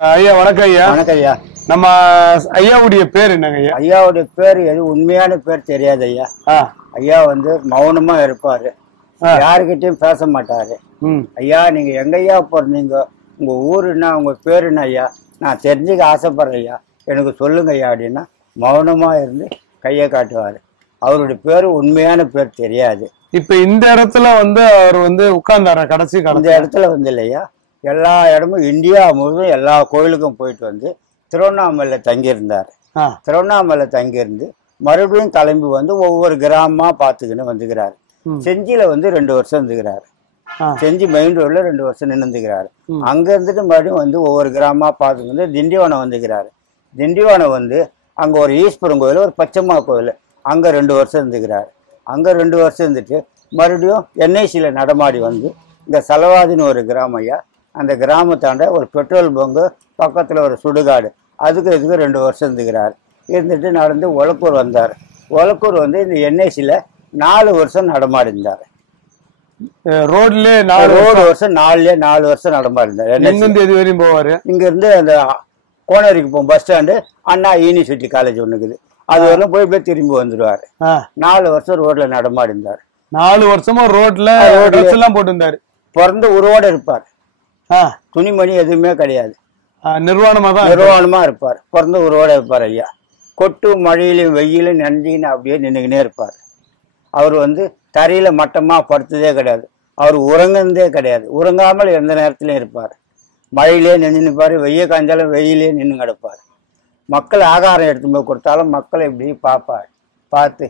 ஐயா வணக்கம் ஐயா. வணக்கம் ஐயா. நம்ம ஐயாவுடைய பேர் என்னங்க ஐயா? ஐயாவுடைய பேர் எது உண்மையான பேர் தெரியாது ஐயா. ஐயா வந்து மௌனமா இருப்பாரு, யாருக்கிட்டையும் பேச மாட்டாரு. ஐயா நீங்க எங்க ஐயா பிறந்தீங்க, உங்க ஊர் என்ன, உங்க பேர் என்ன ஐயா, நான் தெரிஞ்சுக்க ஆசைப்படுறேன் ஐயா, எனக்கு சொல்லுங்க ஐயா அப்படின்னா மௌனமா இருந்து கையை காட்டுவாரு. அவருடைய பேரு உண்மையான பேர் தெரியாது. இப்ப இந்த இடத்துல வந்து அவர் வந்து உட்கார்ந்தார கடைசி இந்த இடத்துல வந்து இல்லையா, எல்லா இடமும் இந்தியா முழுவதும் எல்லா கோயிலுக்கும் போயிட்டு வந்து திருவண்ணாமலையில தங்கியிருந்தார். திருவண்ணாமலை தங்கியிருந்து மறுபடியும் கிளம்பி வந்து ஒவ்வொரு கிராமமா பார்த்துக்கின்னு வந்துக்கிறாரு. செஞ்சியில வந்து 2 வருஷம் இருந்துக்கிறாரு. செஞ்சி மெயின் ரோட்ல 2 வருஷம் நின்றுக்கிறாரு. அங்க இருந்துட்டு மறுபடியும் வந்து ஒவ்வொரு கிராமமா பார்த்துட்டு வந்து திண்டிவனம் வந்துக்கிறாரு. திண்டிவனம் வந்து அங்க ஒரு ஈஸ்வரன் கோயில், ஒரு பச்சைமா கோயில், அங்க 2 வருஷம் இருந்துக்கிறாரு. அங்க 2 வருஷம் இருந்துட்டு மறுபடியும் என்ஐசியில நடமாடி வந்து இங்க செலவாதின்னு ஒரு கிராமம் ஐயா, அந்த கிராமத்தாண்ட ஒரு பெட்ரோல் பங்கு பக்கத்துல ஒரு சுடுகாடு, இதுக்கு 2 வருஷம் இருந்துக்கிறார். இருந்துட்டு நடந்து ஒலக்கூர் வந்தார். ஒலக்கூர் வந்து இந்த என்ஐசியில 4 வருஷம் நடமாடி இருந்தார். ரோட்ல 4 வருஷம் 4 வருஷம் நடமாடி இருந்தார். எது வரையும் போவாரு. இங்க இருந்து அந்த கோனேரிக்கு போகும் பஸ் ஸ்டாண்டு அண்ணா யூனிவர்சிட்டி காலேஜ் ஒண்ணு இருக்குது, அது வரலாம் போய் திரும்பி வந்துடுவாரு. 4 வருஷம் ரோட்ல நடமாடி இருந்தார். 4 வருஷமா ரோட்ல எல்லாம் போட்டு இருந்தாரு. பிறந்த உருவோட இருப்பார், துணிமணி எதுவுமே கிடையாது, நிர்வாணமா இருப்பார். பிறந்த உருவோட இருப்பார் ஐயா. கொட்டு மழையிலும் வெயிலும் நஞ்சின்னு அப்படியே நின்றுக்கினே இருப்பார். அவர் வந்து தரையில மட்டமா படுத்ததே கிடையாது, அவர் உறங்குனதே கிடையாது, உறங்காமல் எந்த நேரத்திலையும் இருப்பார். மழையிலே நின்று நிற்பார், வெய்ய காஞ்சாலும் வெயிலே நின்று கிடப்பார். மக்கள் ஆகாரம் எடுத்து போய் கொடுத்தாலும் மக்களை இப்படி பார்ப்பார். பார்த்து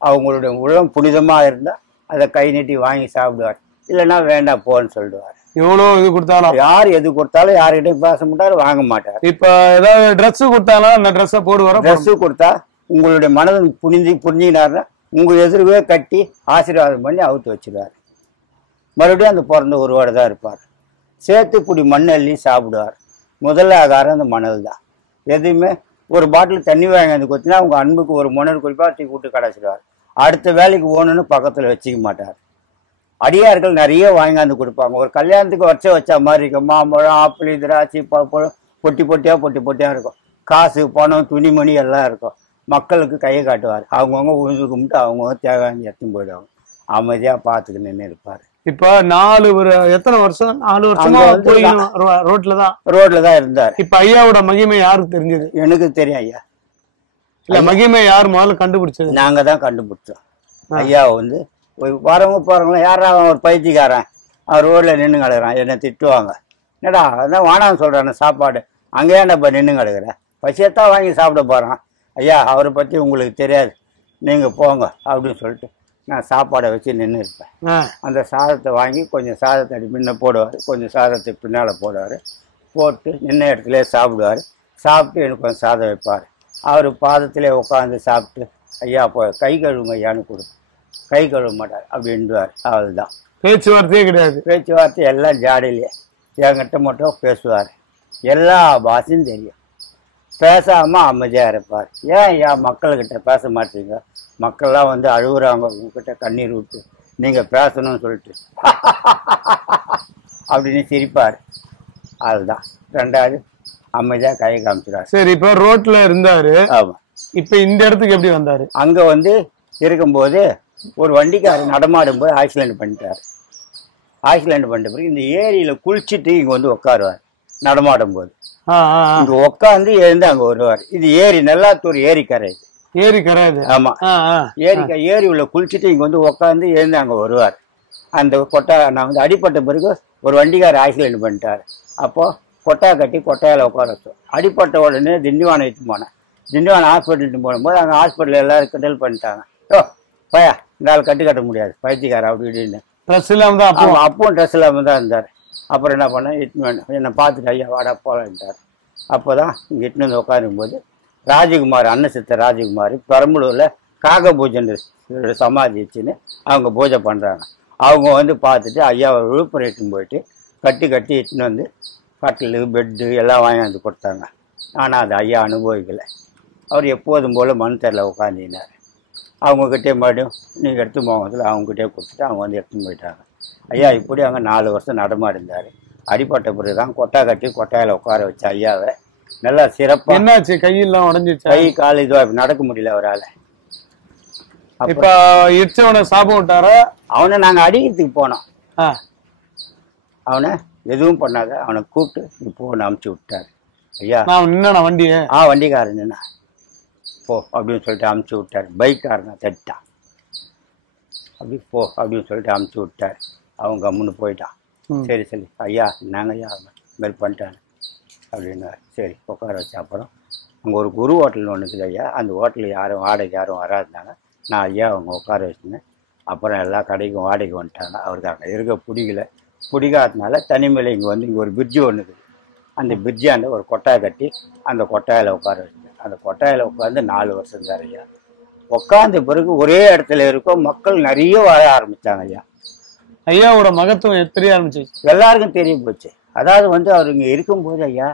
அவங்களுடைய உள்ளம் புனிதமா இருந்தா அதை கை நீட்டி வாங்கி சாப்பிடுவார், இல்லைன்னா வேண்டாம் போன்னு சொல்லிடுவார். எவ்வளவு இது கொடுத்தாலும், யார் எது கொடுத்தாலும் யார்கிட்டையும் பேச மாட்டாரு, வாங்க மாட்டார். இப்ப ஏதாவது ட்ரெஸ் கொடுத்தாலும் அந்த ட்ரெஸ்ஸை போடுவார். ட்ரெஸ் கொடுத்தா உங்களுடைய மனதில் புரிஞ்சினாருன்னா உங்க எதிர்வே கட்டி ஆசீர்வாதம் பண்ணி அவுத்து வச்சிருவார். மறுபடியும் அந்த பிறந்த உருவாடு தான் இருப்பார். சேத்துக்குடி மண்ணள்ளி சாப்பிடுவார். முதல்ல ஆகாரம் அந்த மணல் தான். எதுவுமே ஒரு பாட்டில் தண்ணி வாங்கி கொத்தினா உங்க அன்புக்கு ஒரு மணல் குறிப்பாக டீ கூட்டு கடைச்சிடுவார். அடுத்த வேலைக்கு போகணுன்னு பக்கத்துல வச்சுக்க மாட்டார். அடியார்கள் நிறைய வாங்காந்து கொடுப்பாங்க. ஒரு கல்யாணத்துக்கு வச்சா மாதிரி இருக்கும். மாம்பழம், ஆப்பிள், திராட்சை, பழம் பொட்டி பொட்டியா இருக்கும். காசு, பணம், துணிமணி எல்லாம் இருக்கும். மக்களுக்கு கையை காட்டுவார். அவங்கவுங்க உழுந்து கும்பிட்டு அவங்கவுங்க தேவையான எடுத்துன்னு போயிடுவாங்க. அமைதியா பார்த்துக்கு நின்று இருப்பாரு. இப்ப எத்தனை வருஷம்? 4 வருஷமா ரோட்ல தான் இருந்தார். இப்ப ஐயாவோட மகிமை யாருக்கு தெரிஞ்சது? எனக்கு தெரியும் ஐயா. இல்ல, மகிமை யார் முதல்ல கண்டுபிடிச்சது? நாங்க தான் கண்டுபிடிச்சோம். ஐயா வந்து வரவங்க போறவங்களும் யாரா ஒரு பைத்தியக்காரன் அவன் ரோட்ல நின்று கிடக்குறான், என்னை திட்டுவாங்க. என்னடா அதான் வானான்னு சொல்றான சாப்பாடு, அங்கேயே என்னப்பா நின்று கிடக்குற, பசியத்தான் வாங்கி சாப்பிட போறான். ஐயா அவரை பத்தி உங்களுக்கு தெரியாது, நீங்க போங்க அப்படின்னு சொல்லிட்டு நான் சாப்பாடை வச்சு நின்று இருப்பேன். அந்த சாதத்தை வாங்கி கொஞ்சம் சாதத்தை அடி முன்ன போடுவார், கொஞ்சம் சாதத்தை பின்னால போடுவார். போட்டு நின்ன இடத்துல சாப்பிடுவார். சாப்பிட்டு எனக்கு கொஞ்சம் சாதம் வைப்பார். அவர் பாதத்திலே உட்காந்து சாப்பிட்டு ஐயா கை கழுவுங்க ஐயான்னு கொடுத்து கை கழுவ மாட்டார், அப்படின்றார். அவள்தான் பேச்சுவார்த்தையே கிடையாது. பேச்சுவார்த்தை எல்லாம் ஜாடியிலே. என்கிட்ட மட்டும் பேசுவார். எல்லா பாஷையும் தெரியும். பேசாம அமைதியா இருப்பார். ஏன் ஐயா மக்கள்கிட்ட பேச மாட்டீங்க, மக்கள்லாம் வந்து அழுகுறாங்க உங்ககிட்ட கண்ணீர் விட்டு, நீங்க பேசணும்னு சொல்லிட்டு அப்படின்னு சிரிப்பார். அதுதான். 2வது அமைதியா கை காமிச்சிடாரு. சரி, இப்ப ரோட்ல இருந்தாரு. ஆமா. இப்ப இந்த இடத்துக்கு எப்படி வந்தாரு? அங்க வந்து இருக்கும்போது ஒரு வண்டிக்காரர் நடமாடும் போது ஆக்சிடென்ட் பண்ணிட்டாரு. ஆக்சிடென்ட் பண்ணிட்ட பிறகு இந்த ஏரியில குளிச்சுட்டு இங்க வந்து உட்காருவார். நடமாடும் போது இங்க உட்காந்து எழுந்து அங்க வருவார். இது ஏரி, நல்லாத்தூர் ஏரிக்கரை. ஏரிக்கரை. ஆமா, ஏரி உள்ள குளிச்சுட்டு இங்க வந்து உட்காந்து எழுந்து அங்க வருவார். அந்த கொட்டா நான் வந்து அடிப்பட்ட பிறகு ஒரு வண்டிக்காரர் ஆக்சிடென்ட் பண்ணிட்டாரு. அப்போ கொட்டா கட்டி கொட்டையால உட்கார வச்சோம். அடிப்பட்ட உடனே திண்டிவனம் இட்டு போனேன். திண்டிவனம் ஹாஸ்பிட்டலுக்கு போகும்போது அந்த ஹாஸ்பிட்டல் எல்லாரும் கிண்டல் பண்ணிட்டாங்க. பையா இந்த ஆள் கட்ட முடியாது, பைத்தியக்காரர் அப்படி இப்படின்னு. ட்ரெஸ் இல்லாம தான் அப்பவும் ட்ரெஸ் இல்லாம தான் இருந்தார். அப்புறம் என்ன பண்ணேன், என்னை பார்த்துட்டு ஐயா வாடா போகலான்ட்டார். அப்போதான் இங்கே இட்டுன்னு வந்து உட்காரும்போது ராஜகுமார், அன்ன சித்தர் ராஜகுமார் பெரம்பலூர்ல காக பூஜை சமாதி வச்சுன்னு அவங்க பூஜை பண்றாங்க. அவங்க வந்து பார்த்துட்டு ஐயாவை விழுப்புரம் இட்டுன்னு போயிட்டு கட்டி இட்டுன்னு வந்து கட்டிலு, பெட்டு எல்லாம் வாங்கி கொடுத்தாங்க. ஆனால் அது ஐயா அனுபவிக்கலை. அவர் எப்போதும் போல மண் தெருல உட்காந்துனார். அவங்கக்கிட்டே மறுபடியும் நீங்கள் எடுத்து போகிறதுல அவங்ககிட்டே கொடுத்துட்டு அவங்க வந்து எடுத்துன்னு போயிட்டாங்க. ஐயா இப்படி அங்கே 4 வருஷம் நடமாடிந்தார். அடிப்பட்ட பிறகுதான் கொட்டா கட்டி கொட்டாயில உட்கார வச்ச ஐயாவை நல்லா சிறப்பா. என்னாச்சு? கையெல்லாம் உடஞ்சிச்சு? கை கால் இதுவா நடக்க முடியல அவரால். இப்ப இடிச்சவனை சாபம் விட்டாரா? அவனை நாங்க அடிக்கிறதுக்கு போனோம். அவனை எதுவும் பண்ணாத அவனை கூப்பிட்டு இப்போ அமுச்சு விட்டாரு. ஐயா நின்னா வண்டிய வண்டிக்காரன் நின்னா போ அப்படின்னு சொல்லிட்டு அமுச்சு விட்டாரு. பைக்காரன் தட்டான். அப்படி போ அப்படின்னு சொல்லிட்டு அமுச்சு விட்டாரு. அவன் கம்முன்னு போயிட்டான். சரி சரி ஐயா நாங்க ஐயா மாதிரி பண்ணிட்டாங்க அப்படின்னாரு. சரி உட்கார வச்ச அப்புறம் அங்கே ஒரு குரு ஹோட்டல்னு ஒன்று இருக்குது ஐயா. அந்த ஹோட்டலில் யாரும் வாடகை யாரும் வராதுனாங்க. நான் ஐயா அவங்க உட்கார வச்சுனேன். அப்புறம் எல்லா கடைக்கும் வாடகை வந்துட்டாங்க. அவருக்கு அங்கே இருக்க பிடிக்காதனால தனிமையில் இங்கே வந்து இங்கே ஒரு பிரிட்ஜு ஒன்று இருக்குது. அந்த பிரிட்ஜாண்ட ஒரு கொட்டாயை கட்டி அந்த கொட்டாயில் உட்கார வச்சேன். அந்த கொட்டாயில் உட்காந்து 4 வருஷம் தான் ஐயா. உட்காந்த பிறகு ஒரே இடத்துல இருக்கும். மக்கள் நிறைய வாழ ஆரம்பித்தாங்க ஐயா. ஐயாவோட மகத்துவம் தெரிய ஆரம்பிச்சு. எல்லாருக்கும் தெரிய போச்சு. அதாவது வந்து அவர் இங்கே இருக்கும்போது ஐயா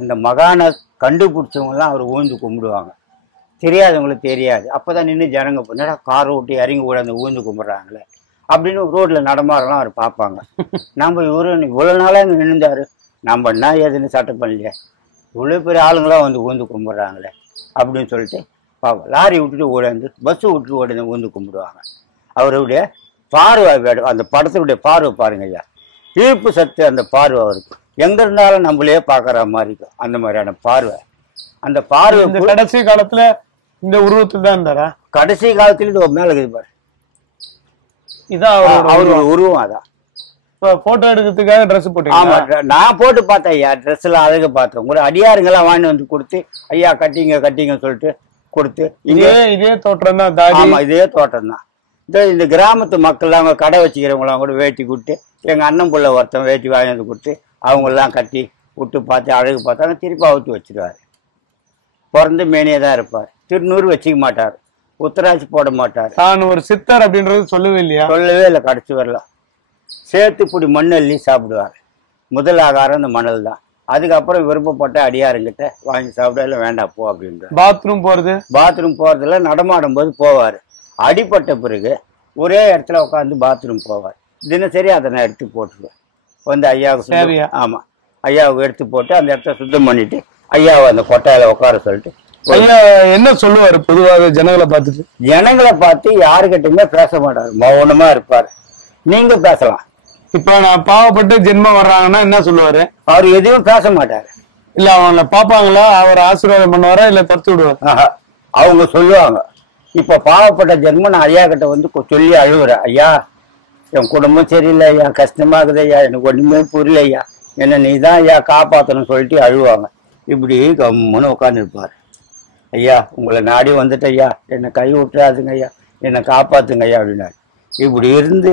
அந்த மகானை கண்டுபிடிச்சவங்கலாம் அவர் ஊழ்ந்து கும்பிடுவாங்க. தெரியாதவங்களுக்கு தெரியாது. அப்போதான் நின்று ஜனங்க என்னடா கார் ஓட்டி இறங்கி கூட அந்த ஊழ்ந்து கும்பிட்றாங்களே அப்படின்னு ரோட்டில் நடமாறலாம் அவர் பார்ப்பாங்க. நம்ம இவ்வளோ நாளாக இங்கே நின்றுந்தாரு, நம்ம என்ன ஏதுன்னு சட்டம் பண்ணலையே, இவ்வளோ பெரிய ஆளுங்களாம் வந்து ஊழ்ந்து கும்பிட்றாங்களே அப்படின்னு சொல்லிட்டு பார்ப்போம். லாரி விட்டுட்டு ஓடாந்து பஸ்ஸு விட்டுட்டு ஓடி ஊழ்ந்து கும்பிடுவாங்க. அவருடைய பார்வை அந்த படத்தினுடைய பார்வை பாருங்க ஐயா. ஈர்ப்பு சத்து அந்த பார்வை அவருக்கு எங்க இருந்தாலும் நம்மளே பார்க்குற மாதிரி இருக்கும். அந்த மாதிரியான பார்வை. அந்த பார்வை கடைசி காலத்துல இந்த உருவத்துல தான் இருந்தாரா? கடைசி காலத்துல இது ஒரு மேல இருக்குது பாரு. இதான் அவரோட உருவம். அதான் போட்டோ எடுக்கிறதுக்காக ட்ரெஸ் போட்டு. ஆமா நான் போட்டு பார்த்தேன் ஐயா. ட்ரெஸ் எல்லாம் அழகு பார்த்தேன். ஒரு அடியாருங்கெல்லாம் வாங்கி வந்து கொடுத்து ஐயா கட்டிங்கன்னு சொல்லிட்டு கொடுத்து இதே தோற்றம் தான். ஆமா இதே தோட்டம் தான். இந்த கிராமத்து மக்கள்லாம் அவங்க கடை வச்சுக்கிறவங்களாம் கூட வேட்டி கொடுத்து எங்கள் அண்ணன் பிள்ளை ஒருத்தன் வேட்டி வாங்கி வந்து கொடுத்து அவங்களெல்லாம் கட்டி விட்டு பார்த்து அழகு பார்த்தாங்க. திருப்பி அவுத்து வச்சிருவார். பிறந்து மேனியே தான் இருப்பார். திருநூறு வச்சுக்க மாட்டார். உத்தராட்சி போட மாட்டார். நான் ஒரு சித்தர் அப்படின்றது சொல்லவே இல்லையா? சொல்லவே இல்லை. கடைசி வரலாம் சேர்த்து இப்படி மண் அள்ளி சாப்பிடுவார். முதல் ஆகாரம் இந்த மணல் தான். அதுக்கப்புறம் விருப்பப்பட்ட அடியாருங்கிட்ட வாங்கி சாப்பிட இல்லை வேண்டாம் போ அப்படின்ற. பாத்ரூம் போறதுல நடமாடும் போது போவார். அடிப்பட்ட பிறகு ஒரே இடத்துல உட்காந்து பாத்ரூம் போவார். தினசரி அதை நான் எடுத்து போட்டுருவேன். வந்து ஐயாவுக்கு ஆமா ஐயாவுக்கு எடுத்து போட்டு அந்த இடத்த சுத்தம் பண்ணிட்டு ஐயாவை அந்த கொட்டாயில உட்கார சொல்லிட்டு என்ன சொல்லுவாரு? பொதுவாக ஜனங்களை பார்த்து யாருக்கிட்டையுமே பேச மாட்டாரு. மௌனமா இருப்பாரு. நீங்க பேசலாம். இப்ப நான் பாவப்பட்டு ஜென்மம் வர்றாங்கன்னா என்ன சொல்லுவாரு? அவர் எதுவும் பேச மாட்டாரு. இல்ல அவங்க பாப்பாங்களா? அவர் ஆசீர்வாதம் பண்ணுவாரா இல்ல தடுத்து விடுவார்? அவங்க சொல்லுவாங்க. இப்ப பாவப்பட்ட ஜென்மம் நான் ஐயா கிட்ட வந்து சொல்லி அழுகுறேன். ஐயா என் குடும்பம் சரியில்லை ஐயா, கஷ்டமாகுது ஐயா, எனக்கு ஒண்ணுமே புரியல ஐயா, என்ன நீ தான் ஐயா காப்பாற்றணும்னு சொல்லிட்டு அழுவாங்க. இப்படி கம்முன்னு உட்காந்துருப்பாரு. ஐயா உங்களை நாடி வந்துட்டு ஐயா என்னை கை விட்டுறாதுங்க ஐயா, என்னை காப்பாத்துங்க ஐயா அப்படின்னாரு. இப்படி இருந்து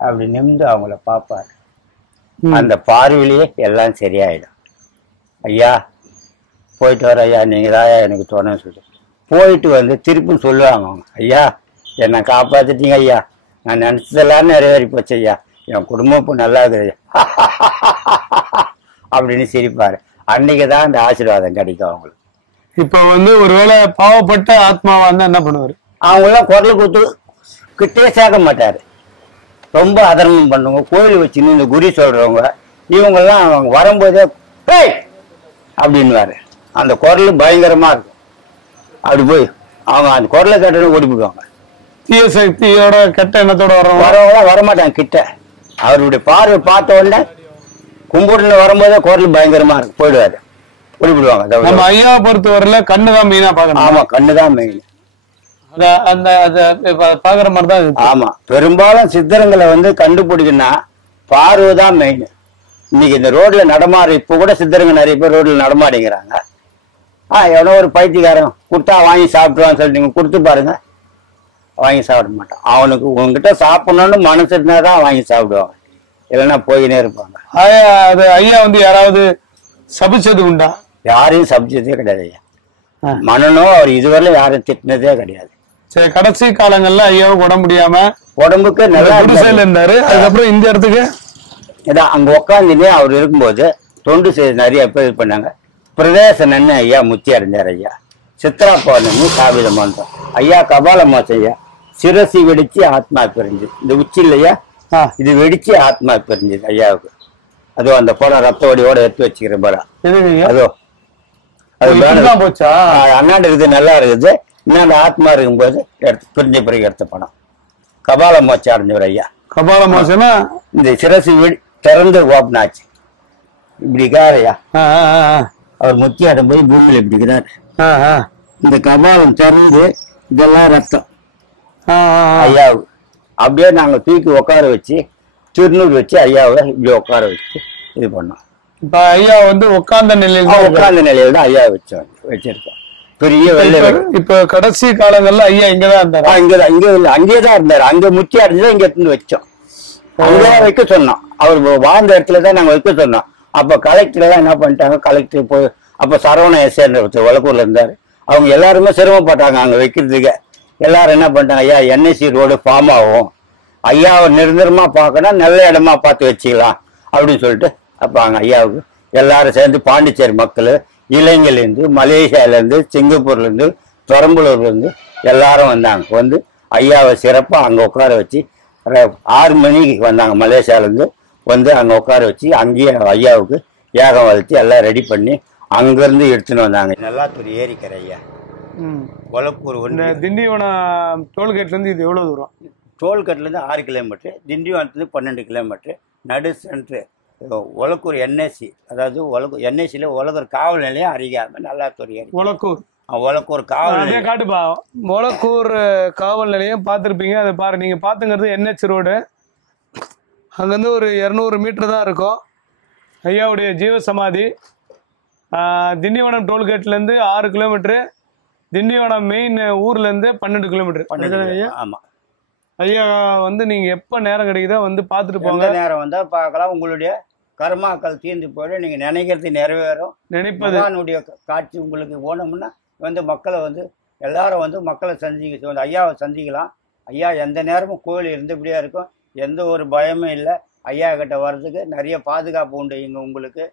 அப்படி நிமிந்து அவங்கள பார்ப்பாரு. அந்த பார்வையிலேயே எல்லாம் சரியாயிடும். ஐயா போயிட்டு வர ஐயா, நீங்க தான் எனக்கு தோணுன்னு சொல்லிட்டு போயிட்டு வந்து திருப்பி சொல்லுவாங்க அவங்க. ஐயா என்னை காப்பாத்திட்டீங்க ஐயா, நான் நினைச்சதெல்லாம் நிறைவேறி போச்சு ஐயா, என் குடும்பம் இப்போ நல்லா இருக்குது ஐயா அப்படின்னு சிரிப்பாரு. அன்னைக்குதான் அந்த ஆசீர்வாதம் கிடைக்கும் அவங்களுக்கு. இப்ப வந்து ஒருவேளை பாவப்பட்ட ஆத்மாவா இருந்தா என்ன பண்ணுவாரு? அவங்களாம் குரல் கொடுத்து கிட்டே சேர்க்க மாட்டாரு. ரொம்ப அதர்மம் பண்ணுவாங்க. கோயில் வச்சுன்னு இந்த குறி சொல்றவங்க இவங்கெல்லாம் அவங்க வரும்போதே பேய் அப்படின்வாரு. அந்த குரல் பயங்கரமா இருக்கும். அப்படி போய் அவங்க அந்த குரலை கேட்டோன்னு ஓடி போடுவாங்க. தீய சக்தியோட கெட்ட எண்ணத்தோட வரவங்களாம் வரமாட்டாங்க கிட்ட. அவருடைய பார்வை பார்த்த உடனே கும்பிடுல வரும்போதே குரல் பயங்கரமா இருக்கும். போயிடுவாரு, ஓடி போடுவாங்க. நம்ம ஐயாவை பொறுத்தவரையில கண்ணுதான் மெயினா பாக்கணும். ஆமா கண்ணுதான் மெயின். அந்த பாக்குற மாதிரிதான். ஆமா பெரும்பாலும் சித்தரங்களை வந்து கண்டுபிடிக்குன்னா பார்வைதான் மெயின். இன்னைக்கு இந்த ரோட்ல நடமாறு இப்ப கூட சித்தரங்க நிறைய பேர் ரோட்ல நடமாடிங்கிறாங்க. எவனோ ஒரு பைத்தியக்காரன் கொடுத்தா வாங்கி சாப்பிடுவான்னு சொல்லிட்டு நீங்க கொடுத்து பாருங்க, வாங்கி சாப்பிட மாட்டான். அவனுக்கு உங்ககிட்ட சாப்பிடணும்னு மனசு இருந்தாதான் வாங்கி சாப்பிடுவாங்க, இல்லைன்னா போயினே இருப்பாங்க. அது ஐயா வந்து யாராவது சபிச்சது உண்டா? யாரையும் சபிச்சதே கிடையாது ஐயா. மனனும் அவர் இதுவரை யாரும் திட்டினதே கிடையாது. சரி, கடைசி காலங்கள்ல ஐயாவுக்கு உடம்பு முடியாம உடம்புக்கு நல்லா இருந்தாரு. அதுக்கப்புறம் இந்த இடத்துக்கு இதான் அங்க உட்காந்துனே அவர் இருக்கும்போது தொண்டு செய்து நிறைய பேர் இது பண்ணாங்க. பிரதேசன்னு ஐயா முத்தி அடைஞ்சார். ஐயா சித்ரா பௌர்ணமி காவித மந்திரம். ஐயா கபால மாசம் ஐயா சிரசி வெடிச்சு ஆத்மா பிரிஞ்சு. இந்த உச்சி இல்லையா, இது வெடிச்சு ஆத்மா பிரிஞ்சது ஐயாவுக்கு. அதோ அந்த படம் ரத்த வடியோட எடுத்து வச்சுக்கிறேன் பாரு. அதோ அது போச்சா? அண்ணாண்டு இருக்குது, நல்லா இருக்குது. இன்னும் ஆத்மா இருக்கும்போது எடுத்து பிரிஞ்ச பிறகு எடுத்த படம். கபால மோட்சம் அடைஞ்சவர் ஐயா. கபால மோட்சம்னா இந்த சிரசு வீடு திறந்து ஓப்பன் ஆச்சு. இப்படி ஐயா அவர் முத்தி ஆடும் போது பூமியில இப்படி இருக்கிறார். இந்த கபாலம் திறந்து இதெல்லாம் ரத்தம் ஐயாவு. அப்படியே நாங்க தூக்கி உட்கார வச்சு திருநூறு வச்சு ஐயாவை இப்படி உட்கார வச்சு இது பண்ணோம். இப்ப ஐயா வந்து உட்கார்ந்த நிலையில தான் ஐயா வச்சிருக்கோம். பெரிய வெள்ளை. இப்ப கடைசி காலங்கள்ல ஐயா இங்கதான் இருந்தாரு. இங்கதான் இங்க இல்ல, அங்கேயேதான் இருந்தாரு. அங்க முத்தி அடைஞ்சுதான் இங்க எடுத்து வச்சோம். அங்கதான் வைக்க சொன்னோம். அவர் வாழ்ந்த இடத்துலதான் நாங்க வைக்க சொன்னோம். அப்ப கலெக்டர் தான் என்ன பண்ணிட்டாங்க, கலெக்டர் போய் அப்ப சரவண எஸ்ஏன்ற வழக்கூர்ல இருந்தாரு. அவங்க எல்லாருமே சிரமப்பட்டாங்க அங்க வைக்கிறதுக்கு. எல்லாரும் என்ன பண்ணிட்டாங்க, ஐயா என்எஸ்சி ரோடு ஃபார்ம் ஆகும், ஐயாவை நிரந்தரமா பார்க்கணும், நல்ல இடமா பார்த்து வச்சுக்கலாம் அப்படின்னு சொல்லிட்டு அப்ப அங்க ஐயாவுக்கு எல்லாரும் சேர்ந்து பாண்டிச்சேரி மக்கள், இலங்கையிலேருந்து, மலேசியாவிலேருந்து, சிங்கப்பூர்லேருந்து, பெரம்பலூர்லேருந்து எல்லாரும் வந்தாங்க. வந்து ஐயாவை சிறப்பாக அங்கே உட்கார வச்சு 6 மணிக்கு வந்தாங்க. மலேசியாவிலேருந்து வந்து அங்கே உட்கார வச்சு அங்கேயே ஐயாவுக்கு ஏகம் வளர்த்தி எல்லாம் ரெடி பண்ணி அங்கேருந்து எடுத்துன்னு வந்தாங்க. நல்லாத்தூர் ஏரிக்கரை ஐயா. ஒலக்கூர் ஒன்று. திண்டிவனம் டோல்கேட்லேருந்து இது எவ்வளோ தூரம்? டோல்கேட்லேருந்து 6 கிலோமீட்டர், திண்டிவனத்துலேருந்து 12 கிலோமீட்டர். நடு சென்ட்ரு ஒலக்கூர் என்எஸ்சி, அதாவது என்எஸ்சியில் ஒலக்கூர் காவல் நிலையம் அருகாமல் நல்லாத்தூர் ஏரி. ஒலக்கூர் காவல் நிலையம் காட்டுப்பா. ஒலக்கூர் காவல் நிலையம் பார்த்துருப்பீங்க. அதை பாரு, நீங்கள் பார்த்துங்கிறது என்ஹெச் ரோடு. அங்கேருந்து ஒரு 200 மீட்டர் தான் இருக்கும் ஐயாவுடைய ஜீவசமாதி. திண்டிவனம் டோல்கேட்லேருந்து 6 கிலோமீட்டரு, திண்டிவனம் மெயின் ஊர்லேருந்து 12 கிலோமீட்டர். ஆமாம் ஐயா வந்து நீங்கள் எப்போ நேரம் கிடைக்குதோ வந்து பார்த்துட்டு போங்க. நேரம் வந்தால் பார்க்கலாம். உங்களுடைய கர்மாக்கள் தீர்ந்து போயிடும். நீங்கள் நினைக்கிறது நிறைவேறும். நினைப்பதனுடைய காட்சி உங்களுக்கு போனோம்னா வந்து மக்களை வந்து எல்லாரும் வந்து மக்களை சந்திக்க வந்து ஐயாவை சந்திக்கலாம். ஐயா எந்த நேரமும் கோயில் இருந்தபடியா இருக்கும். எந்த ஒரு பயமும் இல்லை. ஐயா கிட்ட வர்றதுக்கு நிறைய பாதுகாப்பு உண்டு. இங்க உங்களுக்கு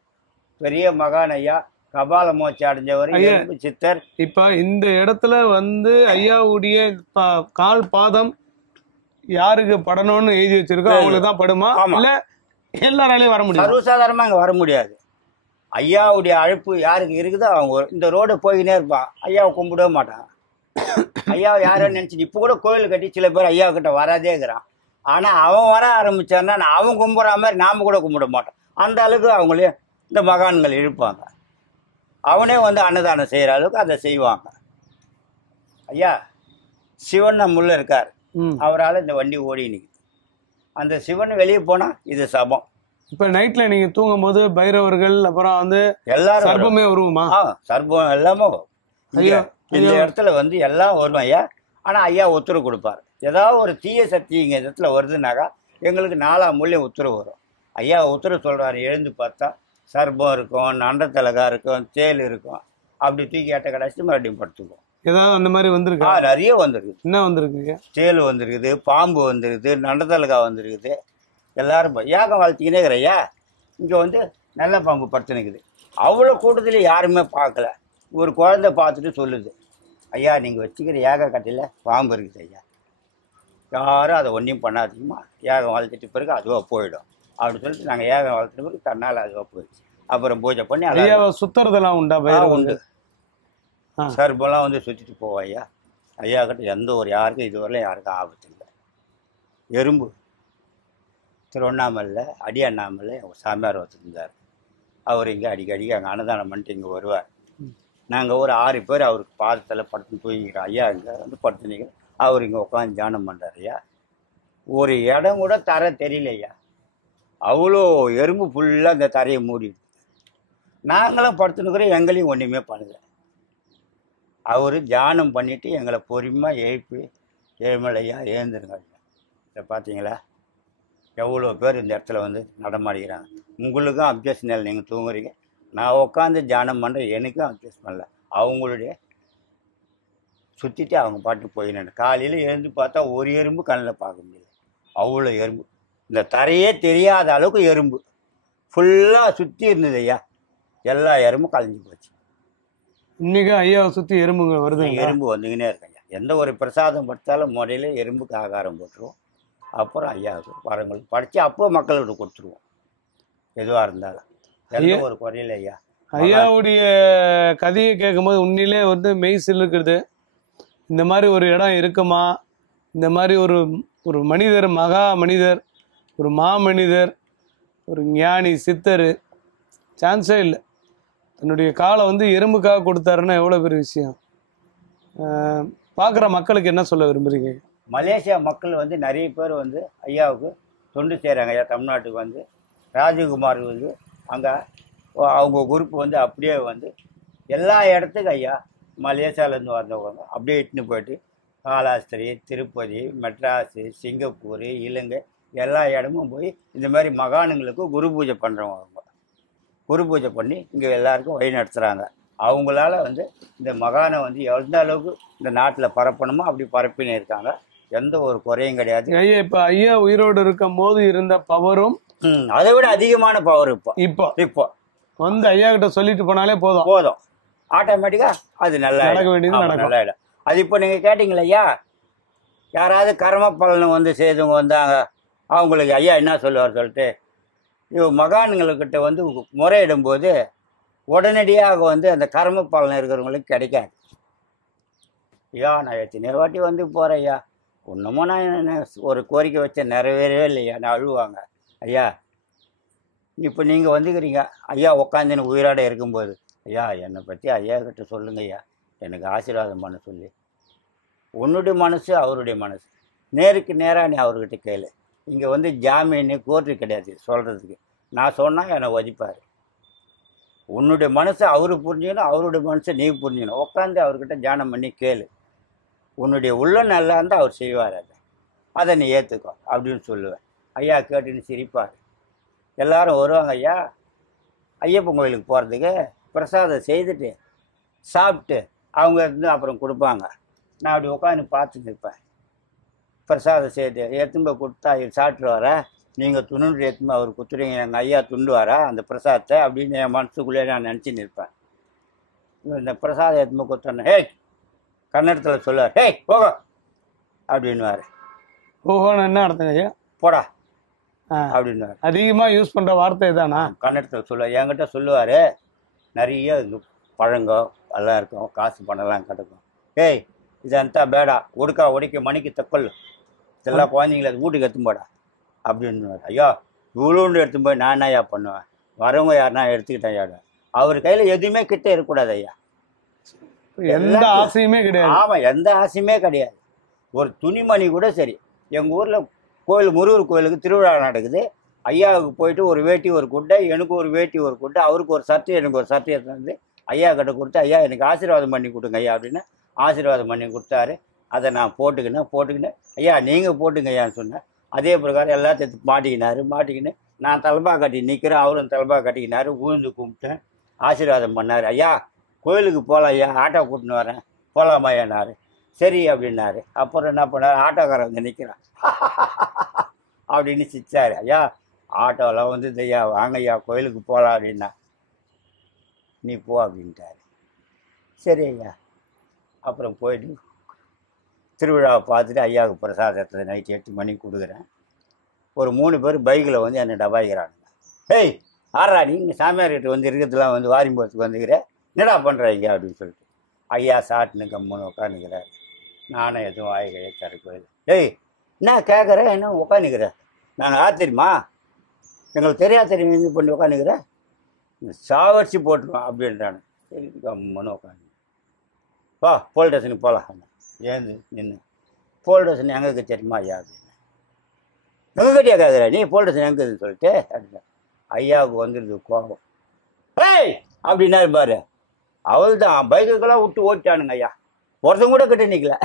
பெரிய மகான் ஐயா, கபால மோட்சம் அடைஞ்சவர் சித்தர். இப்ப இந்த இடத்துல வந்து ஐயாவுடைய கால் பாதம் யாருக்கு படணும்னு எழுதி வச்சிருக்கோ அவங்களுக்கு தான் படுமா, இல்ல எல்லாராலையும் வர முடியும்? சர்வசாதாரணமா அங்க வர முடியாது. ஐயாவுடைய அழைப்பு யாருக்கு இருக்குதோ அவங்க இந்த ரோடு போயினே இருப்பான். ஐயாவை கும்பிடவே மாட்டான். ஐயாவை யாரும் நினைச்சு இப்ப கூட கோயில் கட்டி சில பேர் ஐயா கிட்ட வராதே இருக்கிறான். ஆனா அவன் வர ஆரம்பிச்சான்னா அவன் கும்பிடுற மாதிரி நாம கூட கும்பிட மாட்டோம். அந்த அளவுக்கு அவங்களே இந்த மகான்கள் இருப்பாங்க. அவனே வந்து அன்னதானம் செய்யற அளவுக்கு அதை செய்வாங்க. ஐயா சிவன் நம்முள்ள இருக்கார். அவரால் இந்த வண்டி ஓடி நிற்குது. அந்த சிவன் வெளியே போனா இது சபம். இப்ப நைட்ல நீங்க தூங்கும் போது பைரவர்கள் அப்புறம் வந்து எல்லாரும் சர்ப்பமே வருமா? சர்ப்பம் எல்லாமே ஐயா இந்த இடத்துல வந்து எல்லாம் வரும் ஐயா. ஆனா ஐயா உத்தரவு கொடுப்பாரு. ஏதாவது ஒரு தீய சக்தி இங்க இடத்துல வருதுனாக்கா எங்களுக்கு 4 மூலையும் உத்தரவு வரும். ஐயா உத்தரவு சொல்றாரு. எழுந்து பார்த்தா சர்ப்பம் இருக்கும், நண்டத்தலகா இருக்கும், தேல் இருக்கும். அப்படி தூக்கி ஏட்ட கடைசிட்டு மறுபடியும் படுத்துக்கும். ஏதாவது அந்த மாதிரி வந்திருக்கு? நிறைய வந்திருக்கு. என்ன வந்திருக்கு? தேல் வந்திருக்குது, பாம்பு வந்திருக்குது, நண்டத்தலகா வந்திருக்குது. எல்லாரும் ஏகம் வளர்த்திக்கினே இருக்கிறையா. இங்க வந்து நல்ல பாம்பு படுத்துனுக்குது. அவ்வளோ கூட்டத்துல யாருமே பார்க்கல. ஒரு குழந்தை பார்த்துட்டு சொல்லுது, ஐயா நீங்கள் வச்சுக்கிற ஏக கட்டையில் பாம்பு இருக்குது ஐயா, யாரும் அதை ஒன்றையும் பண்ணாதீங்கம்மா, ஏகம் வளர்த்துட்டு பிறகு அதுவாக போயிடும் அப்படின்னு சொல்லிட்டு நாங்கள் ஏகம் வளர்த்துட்டு பிறகு தன்னால் அதுவாக போயிடுச்சு. அப்புறம் பூஜை பண்ணி ஐயா சுத்துறதெல்லாம் உண்டா? உண்டு. சர்பெல்லாம் வந்து சுற்றிட்டு போவோம் ஐயா. ஐயா கிட்ட எந்த ஒரு யாருக்கும் இதுவரையிலும் யாருக்கும் ஆபத்து இல்லை. எறும்பு திருவண்ணாமலையில் அண்ணாமலை சாமியார் வச்சுருந்தார். அவர் இங்கே அடிக்கடி அங்கே அன்னதானம் பண்ணிட்டு இங்கே வருவார். நாங்கள் ஒரு 6 பேர் அவருக்கு பாதத்தில் படுத்து தூங்கிக்கிறோம். ஐயா இங்கே வந்து படுத்து நிற்கிறோம். அவர் இங்கே உட்காந்து தியானம் பண்ணுறார் ஐயா. ஒரு இடம் கூட தர தெரியல ஐயா. அவ்வளோ எறும்பு ஃபுல்லாக அந்த தரையை மூடிடுது. நாங்களும் படுத்துனுக்கிறோம், எங்களையும் ஒன்றுமே பண்ணலை. அவர் தியானம் பண்ணிவிட்டு எங்களை பொறுமையாக எழுப்பி ஏழ்மலையா ஏந்துருங்க. இதை பார்த்தீங்களா எவ்வளோ பேர் இந்த இடத்துல வந்து நடமாடிக்கிறாங்க. உங்களுக்கும் அப்ஜெக்ஷன் இல்லை, நீங்கள் தூங்குறீங்க. நான் உட்காந்து தியானம் பண்ணுறேன், எனக்கும் அப்ஜெக்ட் பண்ணல. அவங்களுடைய சுற்றிட்டு அவங்க பாட்டு போயினாங்க. காலையில் எழுந்து பார்த்தா ஒரு எறும்பு கண்ணில் பார்க்க முடியல. அவ்வளோ எறும்பு, இந்த தரையே தெரியாத அளவுக்கு எறும்பு ஃபுல்லாக சுற்றி இருந்தது ஐயா. எல்லா எறும்பும் கலைஞ்சி போச்சு. இன்னைக்கு ஐயாவை சுற்றி எறும்புங்க வருது. எறும்பு வந்துக்கினே இருக்கு ஐயா. எந்த ஒரு பிரசாதம் படுத்தாலும் முறையில் எறும்புக்கு ஆகாரம் போட்டுருவோம். அப்புறம் ஐயாவுக்கு வரங்களுக்கு படித்து அப்போ மக்கள்கிட்ட கொடுத்துருவோம். எதுவாக இருந்தாலும் எந்த ஒரு குறையில ஐயா. ஐயாவுடைய கதையை கேட்கும்போது உண்மையிலே வந்து மெய் சில்லுக்குது. இந்த மாதிரி ஒரு இடம் இருக்குமா, இந்த மாதிரி ஒரு ஒரு மனிதர், மகா மனிதர், ஒரு மாமனிதர், ஒரு ஞானி சித்தர், சான்ஸே இல்லை. தன்னுடைய காலை வந்து எறும்புக்காக கொடுத்தாருன்னா எவ்வளோ பெரிய விஷயம். பார்க்குற மக்களுக்கு என்ன சொல்ல விரும்புகிறீங்க? மலேசியா மக்கள் வந்து நிறைய பேர் வந்து ஐயாவுக்கு தொண்டு செய்கிறாங்க ஐயா. தமிழ்நாட்டுக்கு வந்து ராஜகுமார் வந்து அங்கே அவங்க குரூப் வந்து அப்படியே வந்து எல்லா இடத்துக்கும் ஐயா மலேசியாவிலேருந்து வந்தவங்க அப்படியே இட்டுன்னு போயிட்டு காலாஸ்திரி, திருப்பதி, மெட்ராஸு, சிங்கப்பூர், இலங்கை எல்லா இடமும் போய் இந்த மாதிரி மகானுங்களுக்கு குரு பூஜை பண்ணுறவங்க. அவங்க குரு பூஜை பண்ணி இங்கே எல்லாருக்கும் வழி நடத்துகிறாங்க. அவங்களால வந்து இந்த மகானை வந்து எந்த அளவுக்கு இந்த நாட்டில் பரப்பணுமோ அப்படி பரப்பின்னு இருக்காங்க. எந்த ஒரு குறையும் கிடையாது. ஐயா இப்போ ஐயா உயிரோடு இருக்கும் போது இருந்த பவரும் அதை விட அதிகமான பவர் இப்போ இப்போ வந்து ஐயா கிட்ட சொல்லிட்டு போனாலே போதும் ஆட்டோமேட்டிக்கா அது நல்லா நடக்க வேண்டியது நடக்கும். நல்லா இடம். அது இப்போ நீங்க கேட்டீங்களா ஐயா, யாராவது கர்ம பலனை வந்து செய்தவங்க வந்தாங்க, அவங்களுக்கு ஐயா என்ன சொல்லுவார் சொல்லிட்டு, இவ மகான்கள்கிட்ட வந்து முறையிடும் போது உடனடியாக வந்து அந்த கர்ம பலன் இருக்கிறவங்களுக்கு கிடைக்காது. ஐயா நான் எத்தனை வாட்டி வந்து போகிறேன் ஐயா, ஒன்றுமோ நான் ஒரு கோரிக்கை வச்ச நிறைவேறவே இல்லையா, நான் அழுவாங்க. ஐயா இப்போ நீங்கள் வந்துக்கிறீங்க, ஐயா உட்காந்து உயிரோட இருக்கும்போது, ஐயா என்னை பற்றி ஐயா கிட்ட சொல்லுங்க ஐயா, எனக்கு ஆசீர்வாதம் பண்ண சொல்லி. உன்னுடைய மனசு அவருடைய மனசு, நேருக்கு நேராக நீ அவர்கிட்ட கேளு. இங்கே வந்து ஜாமீன் கோர்ட்டு கிடையாது சொல்கிறதுக்கு. நான் சொன்னால் என்னை வதிப்பார். உன்னுடைய மனசை அவரு புரிஞ்சுக்கணும், அவருடைய மனசை நீ புரிஞ்சுக்கணும். உட்காந்து அவர்கிட்ட தியானம் பண்ணி கேளு. உன்னுடைய உள்ள நல்லா இருந்தால் அவர் செய்வார். அதை நீ ஏற்றுக்கோ அப்படின்னு சொல்லுவேன். ஐயா கேட்டுன்னு சிரிப்பார். எல்லாரும் வருவாங்க ஐயா ஐயப்பன் கோயிலுக்கு போகிறதுக்கு, பிரசாதம் செய்துட்டு சாப்பிட்டு அவங்க இருந்து அப்புறம் கொடுப்பாங்க. நான் அப்படி உட்காந்து பார்த்துட்டு இருப்பேன். பிரசாதம் செய்து எடுத்துன்னு போய் கொடுத்தா சாப்பிட்டு வர, நீங்கள் துணுன்று எடுத்துன்னு அவர் குத்துறீங்க, எங்கள் ஐயா துண்டு வரா அந்த பிரசாதத்தை அப்படின்னு என் மனசுக்குள்ளே நான் நினச்சின்னு இருப்பேன். இந்த பிரசாதம் எடுத்துன்னு போய் கொடுத்தோன்னே ஹே கன்னடத்தில் சொல்லுவார், ஹே போக அப்படின்வார். ஓஹோன்னு என்ன அர்த்தம் ஐயா? போடா அப்படின்வார். அதிகமாக யூஸ் பண்ணுற வார்த்தை தானா? கன்னடத்தில் சொல்லுவார். என்கிட்ட சொல்லுவார், நிறைய பழங்கோ எல்லாம் இருக்கும், காசு பணம்லாம் கிடக்கும். ஏய் இದಂತ ಬೇಡ, உடைக்க மணிக்கு தக்கல், இதெல்லாம் குழந்தைங்கள வீட்டுக்கு எடுத்துன்னு போடா அப்படின்னு. ஐயா இவ்வளோண்டு எடுத்துன்னு போய் நான் ஐயா பண்ணுவேன், வரவங்க யாருன்னா எடுத்துக்கிட்டேன் ஐயா. அவர் கையில் எதுவுமே கிட்டே இருக்கக்கூடாது ஐயா. எந்த ஆசையுமே கிடையாது. ஆமாம், எந்த ஆசையுமே கிடையாது. ஒரு துணிமணி கூட சரி. எங்கள் ஊரில் கோயில், முருகர் கோயிலுக்கு திருவிழா நடக்குது. ஐயாவுக்கு போயிட்டு ஒரு வேட்டி ஒரு குட்டை, எனக்கு ஒரு வேட்டி ஒரு குட்டை, அவருக்கு ஒரு சட்டை எனக்கு ஒரு சட்டையை தந்து ஐயா கிட்ட கொடுத்து, ஐயா எனக்கு ஆசீர்வாதம் பண்ணி கொடுங்க ஐயா அப்படின்னு ஆசீர்வாதம் பண்ணி கொடுத்தாரு. அதை நான் போட்டுக்கினேன். ஐயா நீங்கள் போட்டுங்க ஐயான்னு சொன்னேன். அதே பிரகாரம் எல்லாத்தையும் மாட்டிக்கின்னு நான் தலபா கட்டி நிற்கிறேன், அவரும் தலபா கட்டிக்கினாரு. ஊழ்ந்து கும்பிட்டேன், ஆசீர்வாதம் பண்ணார். ஐயா கோயிலுக்கு போகலாம் ஐயா, ஆட்டோ கூட்டின்னு வரேன், போகலாமா ஐயானாரு. சரி அப்படின்னாரு. அப்புறம் என்ன பண்ணார், ஆட்டோக்காரன் வந்து நிற்கிறான் அப்படின்னு சிரிச்சாரு. ஐயா ஆட்டோலாம் வந்து ஐயா வாங்க ஐயா கோயிலுக்கு போகலாம் அப்படின்னா, நீ போ அப்படின்ட்டாரு. சரி ஐயா. அப்புறம் போயிட்டு திருவிழாவை பார்த்துட்டு ஐயாவுக்கு பிரசாதத்தை நைட்டு 8 மணிக்கு கொடுக்குறேன். ஒரு 3 பேர் பைக்கில் வந்து என்னை டபாய்க்கிறானுங்க. ஏய் ஆறா நீ இங்கே சாமியார்கிட்ட வந்து இருக்கிறதுலாம் வந்து வாரிம்போத்துக்கு வந்துக்கிற, என்னடா பண்ணுறீங்க அப்படின்னு சொல்லிட்டு ஐயா சாட்டுன்னு கம்முன்னு உட்காந்துக்கிறாரு. நானும் எதுவும் வாய்கையை தரப்போகுது. ஏய் என்ன கேட்குறேன், என்ன உட்காந்துக்கிறேன், நாங்கள் யார் தெரியுமா, எங்களுக்கு தெரியும் இது பண்ணி உட்காந்துக்கிறேன், சாவடிச்சு போட்டுருவோம் அப்படின்றானு. சரி கம்முன்னு உட்காந்து வா போலீஸ் ஸ்டேஷனுக்கு போகலாம். ஏந்து நின்று போலீஸ் ஸ்டேஷன் எங்கே தெரியுமா ஐயா அப்படின்னு. எங்ககிட்டயா கேட்குற நீ, போலீஸ் ஸ்டேஷன் எங்குதுன்னு சொல்லிட்டு அப்படின்னா. ஐயாவுக்கு வந்துடுது கோபம். ஏய் அப்படின்னா பாரு, அவள் தான் பைக்குக்கெல்லாம் விட்டு ஓட்டானுங்க ஐயா, ஒருத்தங்க கூட கிட்ட நிற்கல.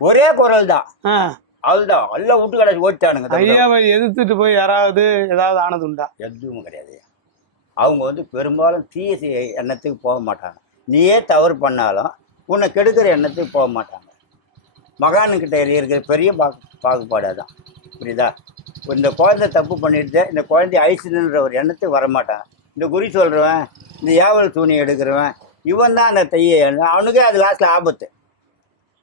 ஒரே குரல் தான், அவள்தான் எல்லாம் விட்டு கடைசி ஓட்டானுங்க. ஐயாவை எதிர்த்துட்டு போய் யாராவது ஏதாவது ஆனது உண்டா? எதுவும் கிடையாது. அவங்க வந்து பெரும்பாலும் தீய எண்ணத்துக்கு போக மாட்டாங்க. நீயே தவறு பண்ணாலும் உன்னை கெடுக்கிற எண்ணத்துக்கு போக மாட்டாங்க. மகானுக்கிட்ட இருக்கிற பெரிய பாகுபாடு தான், புரியுதா? இந்த குழந்தை தப்பு பண்ணிட்டு இந்த குழந்தைய ஐசுன்ற ஒரு எண்ணத்துக்கு வரமாட்டாங்க. இந்த குறி சொல்கிறவன், இந்த ஏவல் துணி எடுக்கிறவன், இவன் தான் அந்த தைய, அவனுக்கே அது லாஸ்ட்டில் ஆபத்து.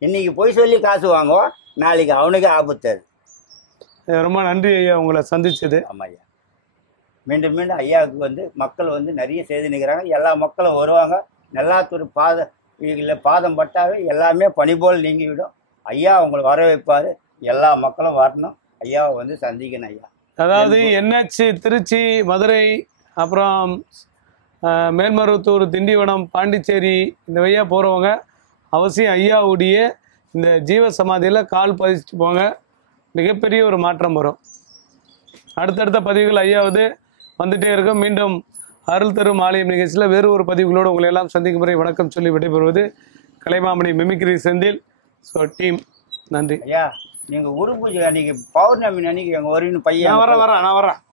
இன்னைக்கு போய் சொல்லி காசு வாங்குவோம், நாளைக்கு அவனுக்கே ஆபத்து. அது ரொம்ப நன்றி ஐயா உங்களை சந்திச்சது. ஆமாம் ஐயா. மீண்டும் மீண்டும் ஐயாவுக்கு வந்து மக்கள் வந்து நிறைய செய்து நிற்கிறாங்க. எல்லா மக்களும் வருவாங்க. நல்லாத்தூர் இல்லை பாதம் பட்டாவே எல்லாமே பனி போல் நீங்கிவிடும். ஐயா உங்களை வர வைப்பார். எல்லா மக்களும் வரணும், ஐயாவை வந்து சந்திக்கணும் ஐயா. அதாவது NH திருச்சி, மதுரை, அப்புறம் மேல்மருவத்தூர், திண்டிவனம், பாண்டிச்சேரி இந்த வழியா போகிறவங்க அவசியம் ஐயாவுடைய இந்த ஜீவ சமாதியில் கால் பதிச்சுட்டு போங்க. மிகப்பெரிய ஒரு மாற்றம் வரும். அடுத்தடுத்த பதிவுகள் ஐயாவது வந்துட்டே இருக்கும். மீண்டும் அருள் தரும் ஆலயம் நிகழ்ச்சியில் வேறு ஒரு பதிவுகளோடு உங்களை எல்லாம் சந்திக்கும் முறை வணக்கம் சொல்லி விடைபெறுவது Kalaimamani mimicry Senthil. So team நன்றி ஐயா. நீங்கள் குரு பூஜை அன்னைக்கு பௌர்ணமி அன்னைக்கு எங்கள் வருன்னு பையன் நான் வரேன்